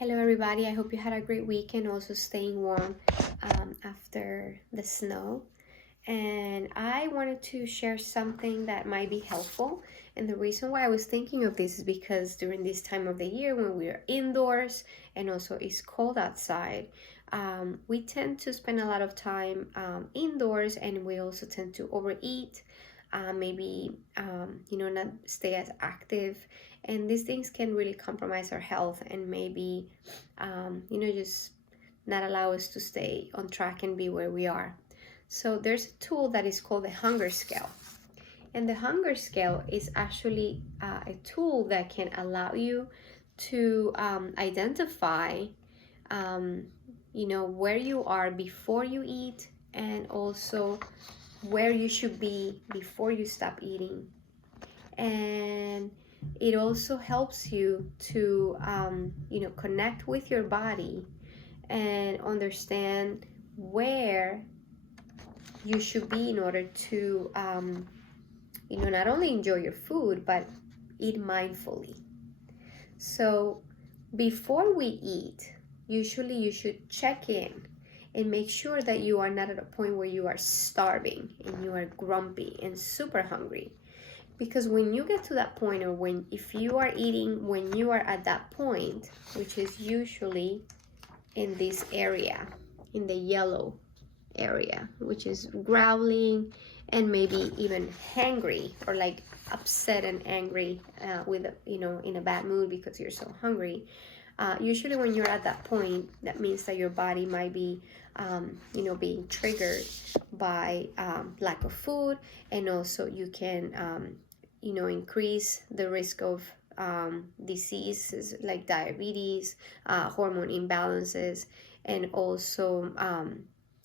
Hello everybody, I hope you had a great weekend, also staying warm after the snow. And I wanted to share something that might be helpful. And the reason why I was thinking of this is because during this time of the year when we are indoors and also it's cold outside, we tend to spend a lot of time indoors, and we also tend to overeat, maybe not stay as active, and these things can really compromise our health and maybe just not allow us to stay on track and be where we are. So there's a tool that is called the hunger scale, and the hunger scale is actually a tool that can allow you to identify where you are before you eat, and also where you should be before you stop eating. And it also helps you to connect with your body and understand where you should be in order to not only enjoy your food but eat mindfully. So before we eat, usually you should check in and make sure that you are not at a point where you are starving and you are grumpy and super hungry. Because when you get to that point, or if you are eating when you are at that point, which is usually in this area, in the yellow area, which is growling and maybe even hangry, or like upset and angry, in a bad mood because you're so hungry. Usually when you're at that point, that means that your body might be being triggered by lack of food, and also you can increase the risk of diseases like diabetes, hormone imbalances, and also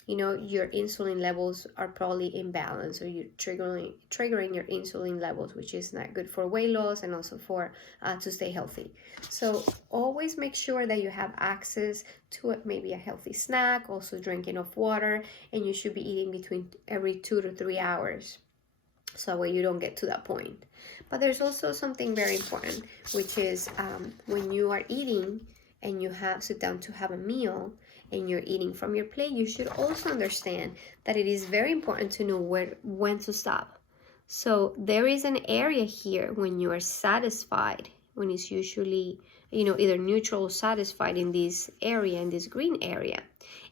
your insulin levels are probably imbalanced, or you're triggering your insulin levels, which is not good for weight loss and also for to stay healthy. So always make sure that you have access to maybe a healthy snack, also drinking enough water, and you should be eating between every 2 to 3 hours, so that way you don't get to that point. But there's also something very important, which is when you are eating and you sit down to have a meal and you're eating from your plate, you should also understand that it is very important to know when to stop. So there is an area here when you are satisfied, when it's usually either neutral or satisfied in this area, in this green area,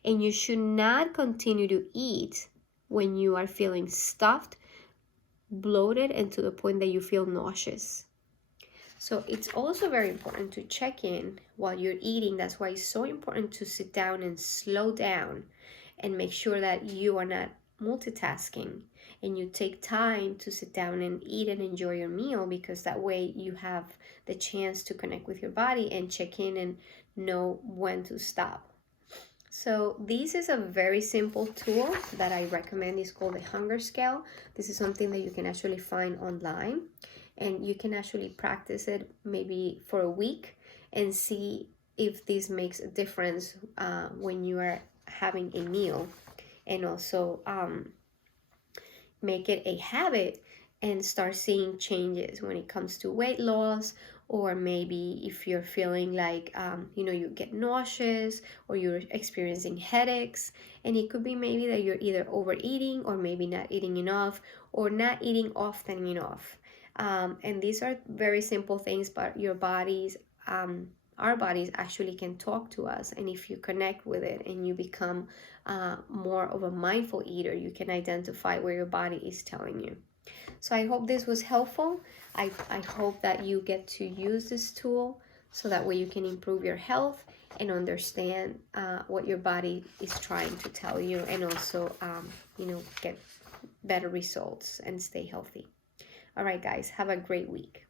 and you should not continue to eat when you are feeling stuffed, bloated, and to the point that you feel nauseous. So it's also very important to check in while you're eating. That's why it's so important to sit down and slow down and make sure that you are not multitasking, and you take time to sit down and eat and enjoy your meal, because that way you have the chance to connect with your body and check in and know when to stop. So this is a very simple tool that I recommend. It's called the hunger scale. This is something that you can actually find online, and you can actually practice it maybe for a week and see if this makes a difference when you are having a meal, and also make it a habit and start seeing changes when it comes to weight loss, or maybe if you're feeling like you get nauseous, or you're experiencing headaches. And it could be maybe that you're either overeating, or maybe not eating enough, or not eating often enough. And these are very simple things, but your bodies, our bodies actually can talk to us. And if you connect with it and you become more of a mindful eater, you can identify where your body is telling you. So I hope this was helpful. I hope that you get to use this tool, so that way you can improve your health and understand what your body is trying to tell you, and also get better results and stay healthy. All right, guys, have a great week.